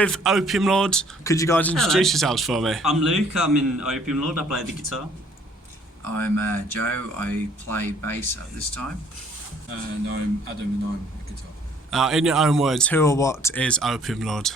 with Opium Lord. Could you guys introduce yourselves for me? I'm Luke, I'm in Opium Lord, I play the guitar. I'm Joe, I play bass at this time. And I'm Adam and I'm a guitar. In your own words, who or what is Opium Lord?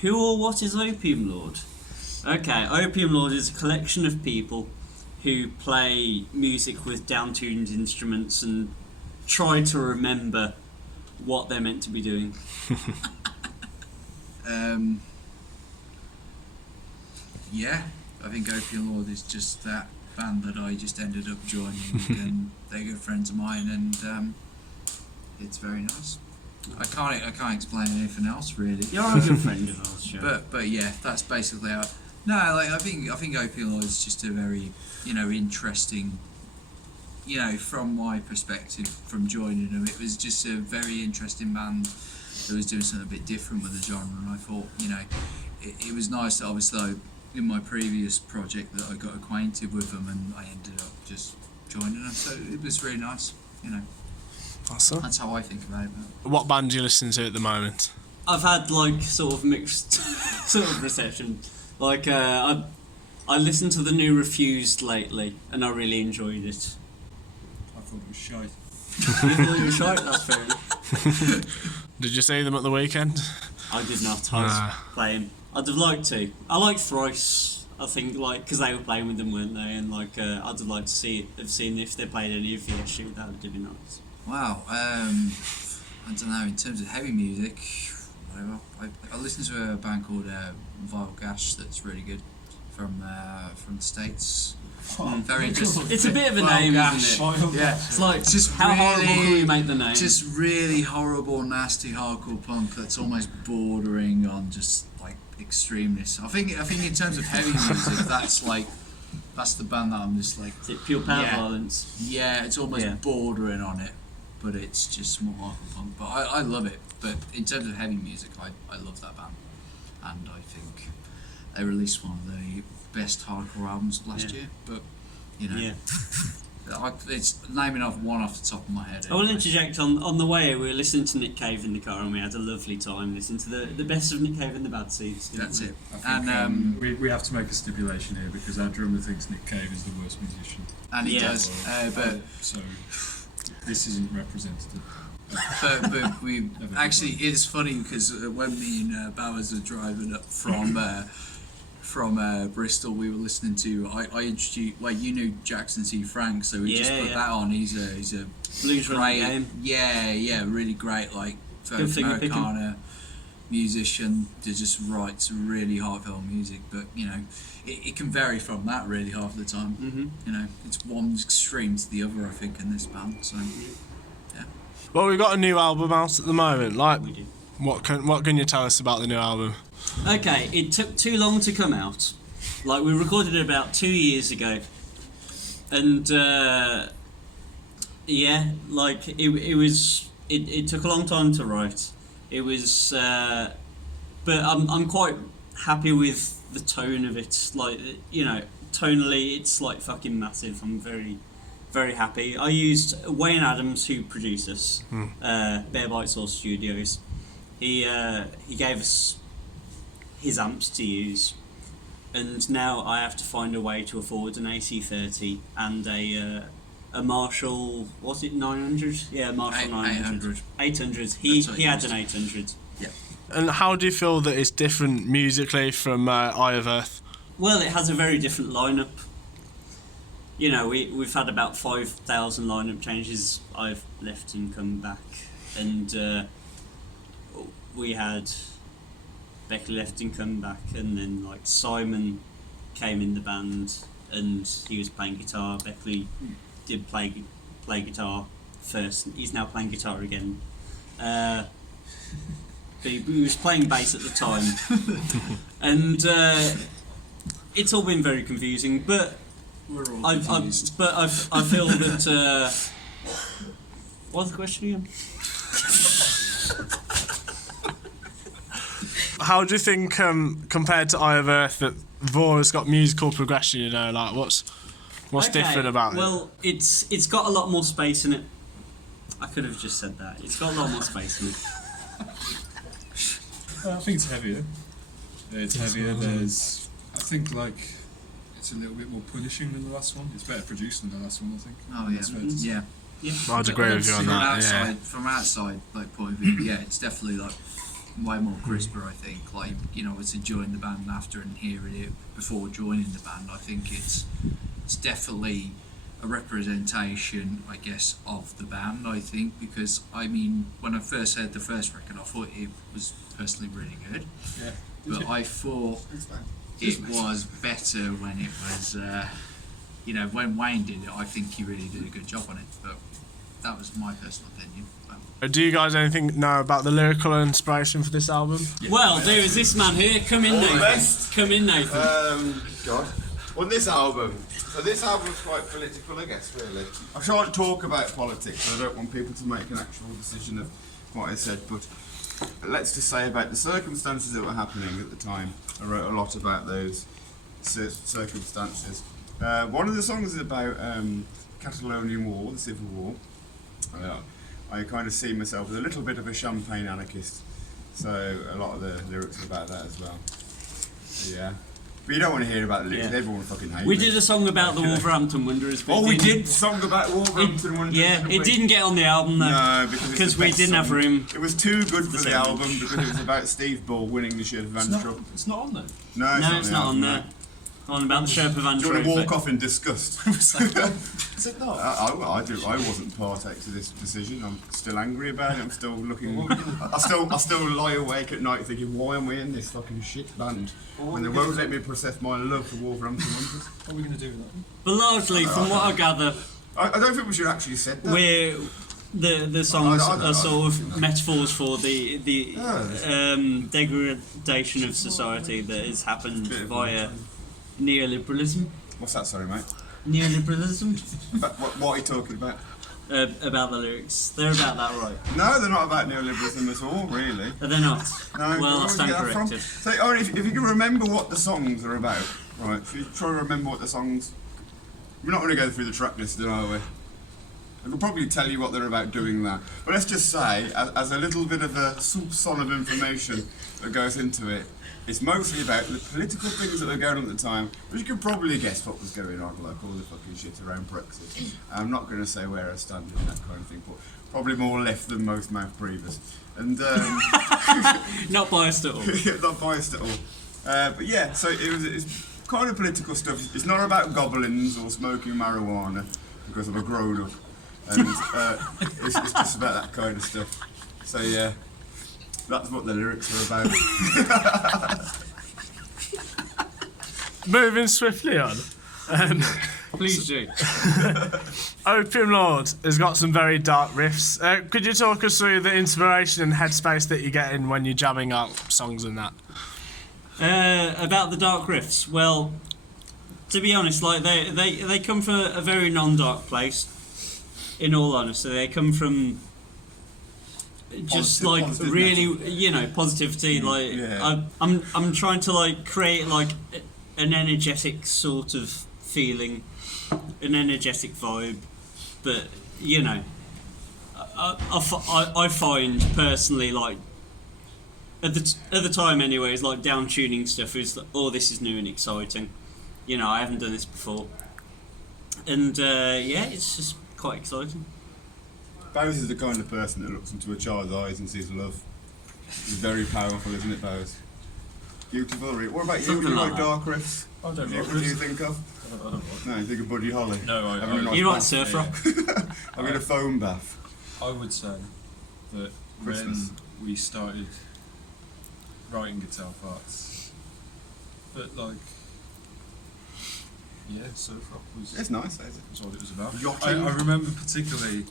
Who or what is Opium Lord? Okay, Opium Lord is a collection of people who play music with down-tuned instruments and try to remember what they're meant to be doing. Yeah, I think Opium Lord is just that band that I just ended up joining, and they're good friends of mine, and it's very nice. I can't explain anything else really. You're a good friend of ours, Joe. But yeah, that's basically how. No, like I think Opium Lord is just a very interesting. From my perspective, from joining them, it was just a very interesting band that was doing something a bit different with the genre, and I thought, it was nice that obviously in my previous project that I got acquainted with them, and I ended up just joining them, so it was really nice, Awesome. That's how I think about it. What band do you listen to at the moment? I've had sort of mixed sort of reception. I listened to the new Refused lately, and I really enjoyed it. I thought it was shite. You thought it was shite? That's fair enough. Did you see them at the weekend? I did not. I was playing. I'd have liked to. I like Thrice. I think because they were playing with them, weren't they? And I'd have liked to have seen if they played any of the issue. That would have been nice. Wow. I don't know. In terms of heavy music, whatever. I listen to a band called Vore that's really good from the States. Very interesting. It's a bit of a name, isn't it? Yeah, it's like just how really, horrible can we make the name? Just really horrible, nasty hardcore punk that's almost bordering on just like extremeness. I think in terms of heavy music, that's the band that I'm just like. Is it pure power violence? Yeah, it's almost bordering on it, but it's just more hardcore punk. But I love it. But in terms of heavy music, I love that band, and I think they released one of the best hardcore albums last year, but it's naming off one off the top of my head. I will interject on the way we were listening to Nick Cave in the car, and we had a lovely time listening to the best of Nick Cave and the Bad Seeds. That's it. I think, we have to make a stipulation here because our drummer thinks Nick Cave is the worst musician. And he does, but so this isn't representative. but we actually, it's funny because when me and Bowers were driving up from Bristol, we were listening to. I introduced. Well, you knew Jackson C. Frank, so we just put that on. He's a blues great, game. Yeah, really great folk Americana musician that just writes really heartfelt music. But it can vary from that really half the time. Mm-hmm. It's one extreme to the other. I think in this band. So yeah. Well, we've got a new album out at the moment. We do. What can you tell us about the new album? Okay, it took too long to come out. We recorded it about 2 years ago, and it took a long time to write. It was, but I'm quite happy with the tone of it. Tonally, it's fucking massive. I'm very, very happy. I used Wayne Adams, who produced us, Bear Bite Sauce Studios. He gave us his amps to use, and now I have to find a way to afford an AC30 and a Marshall. Was it 900? Yeah, Marshall 900. 800. He had an 800. Yeah. And how do you feel that it's different musically from Eye of Earth? Well, it has a very different lineup. We've had about 5,000 lineup changes. I've left and come back, and we had Becky left and come back, and then Simon came in the band and he was playing guitar. Beckley did play guitar first. He's now playing guitar again. But he was playing bass at the time, and it's all been very confusing. But we're all confused. I feel that. What's the question again? How do you think, compared to Eye of Earth, that Vore has got musical progression? What's different about it? Well, it's got a lot more space in it. I could have just said that. It's got a lot more space in it. I think it's heavier. Yeah, it's heavier. There's, I think, like, it's a little bit more punishing than the last one. It's better produced than the last one, I think. Oh yeah, That's fair to say. yeah. I'd agree with you on that. From outside like point of view, yeah, it's definitely like way more crisper. I think, like, you know, it's enjoying the band after and hearing it before joining the band. I think it's definitely a representation, I guess, of the band. I think, because I mean, when I first heard the first record, I thought it was personally really good. Yeah. But I thought it was better when it was, you know, when Wayne did it. I think he really did a good job on it. But that was my personal opinion. Do you guys anything know about the lyrical inspiration for this album? Yeah. Well, there is this man here. Come in, Nathan. Come in, Nathan. God. On this album, so this album's quite political, I guess, really. I shan't talk about politics, so I don't want people to make an actual decision of what I said, but let's just say about the circumstances that were happening at the time. I wrote a lot about those circumstances. One of the songs is about Catalonian War, the Civil War. I kind of see myself as a little bit of a champagne anarchist, so a lot of the lyrics are about that as well. So, yeah. But you don't want to hear about the lyrics, everyone fucking hates We me. did a song about the Wolverhampton Wanderers. Oh, we did a song about Wolverhampton Wanderers. Yeah, it didn't get on the album though. No, because we didn't have room. It was too good for the same. album because it was about Steve Bull winning the Shirt of Anstrop. It's not on there. No, It's not on there. On about the Sherpa Van Do you want to Trophy. walk off in disgust? Is it not? I do. I wasn't party to this decision. I'm still angry about it. I'm still looking. I still lie awake at night thinking, why am we in this fucking shit band when they won't let me process my love for Wolverhampton Wanderers? What are we going to do with that? But largely, from what I gather, I don't think we should actually said that. we're the songs I don't are sort of think that. metaphors for the degradation of society that has happened via neoliberalism. What's that? Sorry, mate. Neoliberalism. What are you talking about? About the lyrics, they're about that, right? No, they're not about neoliberalism at all, really. Are they not? No, Well, where I would stand you get that from? corrected. So, if you can remember what the songs are about, right? If you try to remember what the songs, we're not going to go through the track list, are we? I could probably tell you what they're about doing that. But let's just say, as a little bit of a soupçon of information that goes into it, it's mostly about the political things that were going on at the time, but you could probably guess what was going on, like all the fucking shit around Brexit. I'm not going to say where I stand in that kind of thing, but probably more left than most mouth breathers. And Not biased at all. not biased at all. But yeah, so it's kind of political stuff. It's not about goblins or smoking marijuana because I'm a grown up, and it's just about that kind of stuff. So yeah. That's what the lyrics are about. Moving swiftly on. Please do. Opium Lord has got some very dark riffs. Could you talk us through the inspiration and headspace that you get in when you're jamming out songs and that? About the dark riffs. Well, to be honest, like they come from a very non-dark place. In all honesty, they come from just Positive really, metal. you know, positivity. Like Yeah. I'm trying to like create like an energetic sort of feeling, an energetic vibe. But you know, I find personally like at the time anyways, like down tuning stuff is like, oh, this is new and exciting. You know, I haven't done this before, and yeah, it's just quite exciting. Bowes is the kind of person that looks into a child's eyes and sees love. It's very powerful, isn't it, Bowes? Beautiful. What about you? Something Do you like like that. dark riffs? I don't What do you think of? I don't No, you think of Buddy Holly? No, Having a nice You like bath. surf rock? Having a foam bath. I would say that Christmas. when we started writing guitar parts, that like, yeah, surf rock was It's nice, isn't it? was what it was about. Yachting. I remember particularly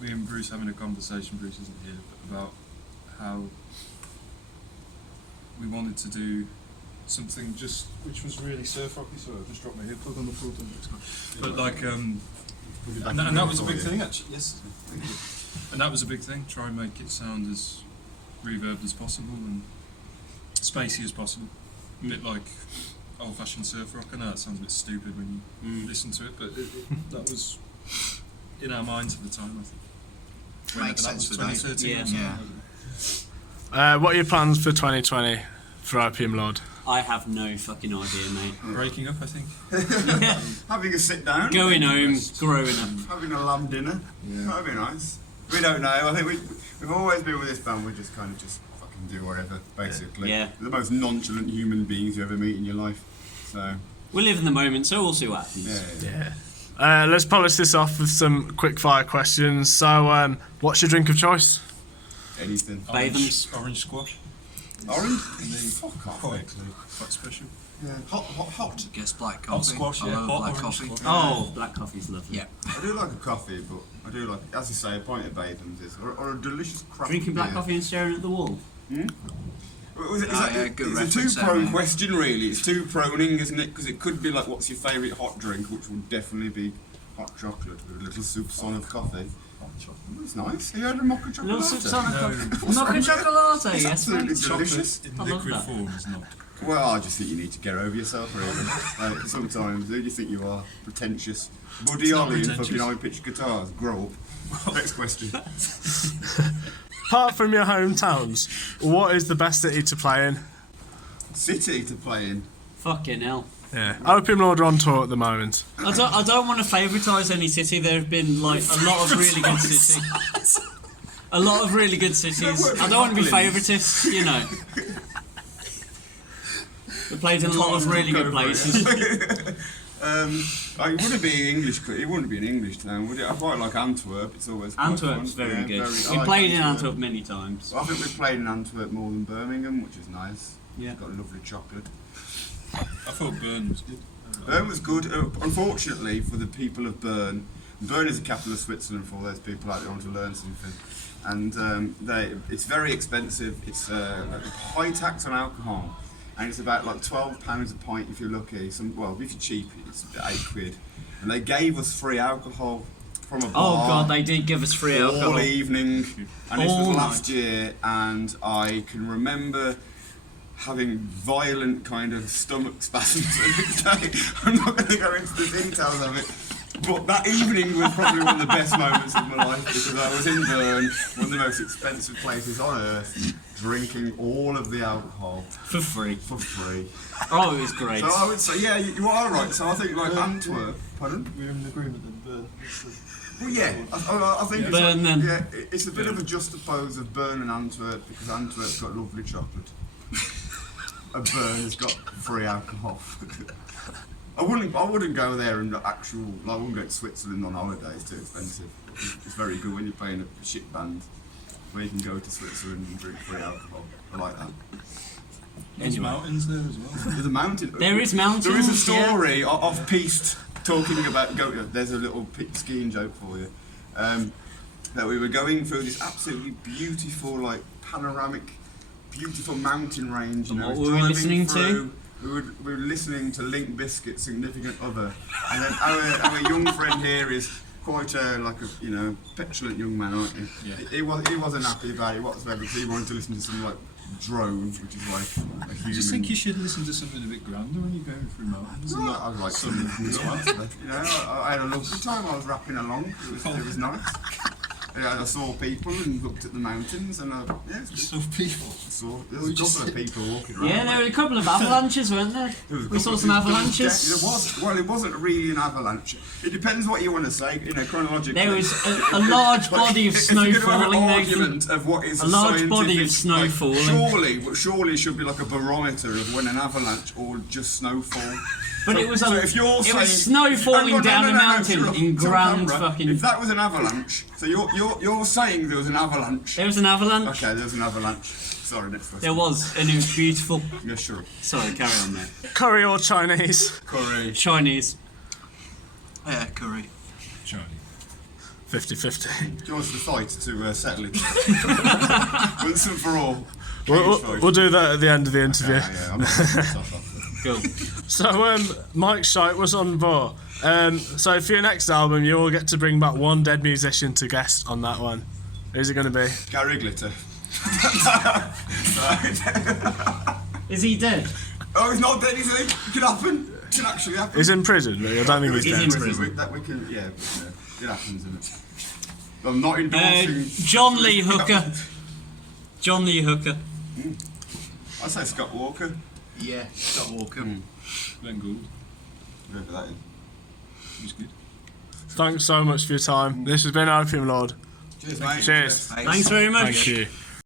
me and Bruce having a conversation, Bruce isn't here, about how we wanted to do something just which was really surf rocky, so I just dropped my earplug on the floor. But like, and that was a big thing actually. Yes, and that was a big thing. Try and make it sound as reverbed as possible and spacey as possible. A bit like old-fashioned surf rock. I know that sounds a bit stupid when you listen to it, but that was in our minds at the time, I think. Makes That sense was today. 2013 or Yeah. something. Yeah. What are your plans for 2020 for Opium Lord? I have no fucking idea, mate. Breaking up, I think. Having a sit down. Going home, growing up. Having a lamb dinner. Yeah. That'd be nice. We don't know. I think we've always been with this band. We just kind of just fucking do whatever, basically. Yeah. We're the most nonchalant human beings you ever meet in your life. So. We live in the moment, so we'll see what happens. Yeah. Let's polish this off with some quick fire questions. So, what's your drink of choice? Anything. Bathums. Orange squash. Orange? And then Fuck off. quite special. Yeah. Hot. I guess black Hot coffee. squash, I yeah. love Hot black orange coffee. squash. Oh, black coffee's lovely. Yeah. I do like a coffee, but I do like, as you say, a pint of Bathums is, or a delicious craft Drinking black beer. coffee and staring at the wall. Yeah, good It's a reference there, two-pronged mate. question, really. It's two-proning, isn't it? Because it could be like, what's your favourite hot drink, which would definitely be hot chocolate with a little soupçon of coffee. It's nice. Have you had a mocha chocolate? Little latte? soupçon of coffee. Mocha chocolate, It's yes, absolutely mate. delicious. In I love liquid that. form is not. Well, I just think you need to get over yourself, really. Sometimes, who do you think you are? Pretentious. Buddy not Holly and pretentious. fucking high-pitched guitars. Grow up. Next question. Apart from your hometowns, what is the best city to play in? City to play in. Fucking hell. Yeah. Opium Lord are on tour at the moment. I don't want to favoritise any city. There have been like a lot of really good cities. A lot of really good cities. I don't want to be favouritists, you know. We played in a lot of really good places. It wouldn't be English. It wouldn't be an English town, would it? I quite like Antwerp. It's always quite Antwerp's fun. very Yeah, good. I We like played in Antwerp many times. I think we played in Antwerp more than Birmingham, which is nice. Yeah. It's got lovely chocolate. I thought Bern was good. Bern was good. Unfortunately, for the people of Bern, Bern is the capital of Switzerland. For all those people out there who want to learn something, and it's very expensive. It's a high tax on alcohol, and it's about like £12 a pint if you're lucky. If you're cheap, it's £8. And they gave us free alcohol from a bar. Oh god, they did give us free alcohol. All evening, and this was All last year, and I can remember having violent kind of stomach spasms the next day. I'm not going to go into the details of it, but that evening was probably one of the best moments of my life, because I was in Bern, one of the most expensive places on earth, drinking all of the alcohol For free. for free. Oh, it was great. So I would say, yeah, you are right. So I think like Antwerp, pardon? We're in agreement then, Bern. Well, yeah, I think it's Bern, like, then. yeah, it's a bit of a juxtapose of Bern and Antwerp, because Antwerp's got lovely chocolate. And Bern has got free alcohol. I wouldn't go there and I wouldn't go to Switzerland on holiday. It's too expensive. It's very good when you're playing a shit band, where you can go to Switzerland and drink free alcohol. I like that. There's Anyway. mountains there as well. There's a mountain. There is mountains. There is a yeah. story off piste talking about there's a little skiing joke for you. That we were going through this absolutely beautiful, like panoramic, beautiful mountain range. And You know, what were we driving listening to? through. We were listening to Limp Bizkit's Significant Other, and then our young friend here is quite a petulant young man, aren't you? Yeah. He wasn't happy about it whatsoever, because he wanted to listen to some like drone, which is like a human. I just think you should listen to something a bit grander when you're going through mountains. and Well, not I like some something you know, I had a lovely time. I was rapping along. It was nice. I saw people and looked at the mountains, and So people. there was a couple of people walking around. Yeah, there were a couple of avalanches, weren't there? There was a We saw couple some of- avalanches. It wasn't really an avalanche. It depends what you want to say, chronologically. There was a large body of If snow you're gonna have falling. an Nathan. argument of what is A large body of scientific, snow like, falling. Surely it should be like a barometer of when an avalanche or just snowfall. But it was if you're saying, snow falling Hang on, down no, a no, mountain shut up, in it's on grand camera. fucking. If that was an avalanche, so you're saying there was an avalanche. There was an avalanche. Okay, there was an avalanche. Sorry, next question. There was, and it was beautiful. Yeah, sure. Sorry, carry on there. Curry or Chinese? Curry. Chinese. Yeah, curry. Chinese. 50-50. Do you want us to fight to settle it? Once and for all. We'll do that at the end of the interview. Yeah, I'm not off. Cool. So, Mike Shite was on Vore. So for your next album, you all get to bring back one dead musician to guest on that one. Who's it going to be? Gary Glitter. Is he dead? Oh, he's not dead, is he? It can happen. It can actually happen. He's in prison, but I don't think he's He's dead. in prison. It happens, isn't it? I'm not endorsing. John Lee Hooker. John Lee Hooker. I say Scott Walker. Yeah, Scott Walker. Glenn Gould. Remember that. He was good. Thanks so much for your time. This has been Opium Lord. Cheers, mate. Cheers. Thanks very much. Thank you.